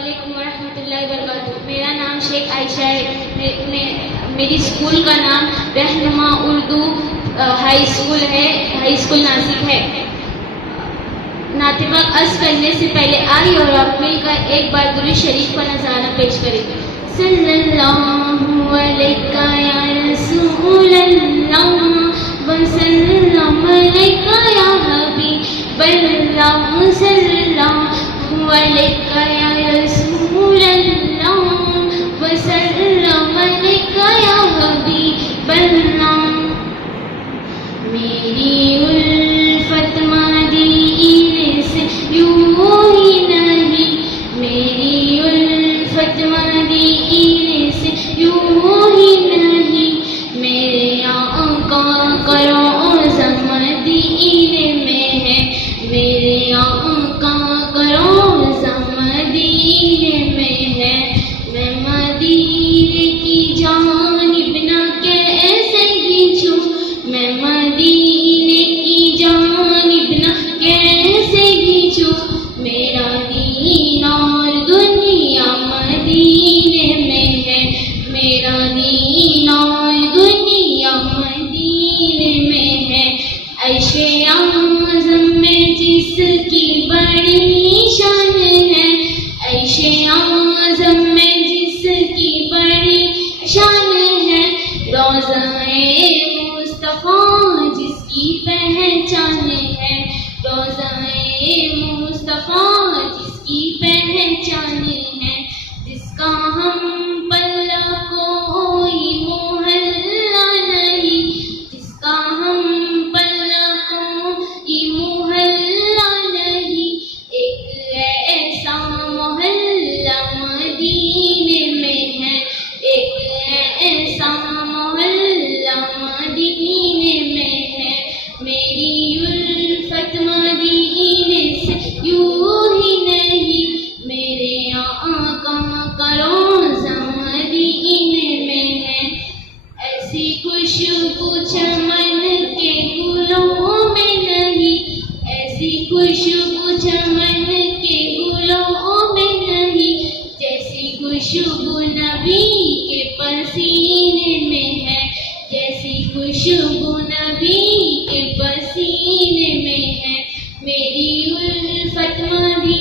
علیکم ورحمۃ اللہ وبرکاتہ۔ میرا نام شیخ عائشہ ہے۔ میری اسکول کا نام رہنما اردو ہائی اسکول ہے، ہائی اسکول ناسک ہے۔ نعت پاک عرض کرنے سے پہلے آئی اور آپ مل کر ایک بار درود شریف کا نذرانہ پیش کریں۔ صلی اللہ علیہ یا رسول اللہ وسلم علیہ یا حبیب اللہ، صلی اللہ علیہ یا رسول اللہ وسلم علیہ یا حبیب اللہ۔ میری الفت مدینے سے یوں ہی نہیں، میری الفت مدینے سے یوں ہی نہیں، میرے آقا کا روضہ مدینے میں ہے، میرے آقا کا روضہ مدینے میں ہے۔ میں مدینے کی جانب نہ کیسے کھینچوں، میں مدینے کی جانب نہ کیسے کھینچوں، میرا دین اور دنیا مدینے میں ہے، میرا دین اور دنیا مدینے میں ہے۔ عیش اعظم میں جس کی بڑی شان ہے، عیش اعظم میں جس کی بڑی شان ہے، روضہ مصطفیٰ جس کی پہچان ہے، روضہ مصطفیٰ جس کی پہچان ہے، جس کا ہم پلہ کوئی محلہ نہیں، جس کا ہم پلہ کوئی محلہ نہیں، ایک ایسا محلہ مدینے میں ہے، ایک ایسا محلہ مدینے میں ہے۔ میری الفت مدینے سے یوں ہی نہیں، میرے آقا کا روضہ مدینے میں ہے۔ ایسی خوشبو چمن کے گلوں میں نہیں، ایسی خوشبو چمن کے گلوں میں نہیں، جیسی خوشبو نبی کے پسینے میں ہے، جیسی خوشبو نبی کے پسینے میں ہے۔ میری الفت مدینے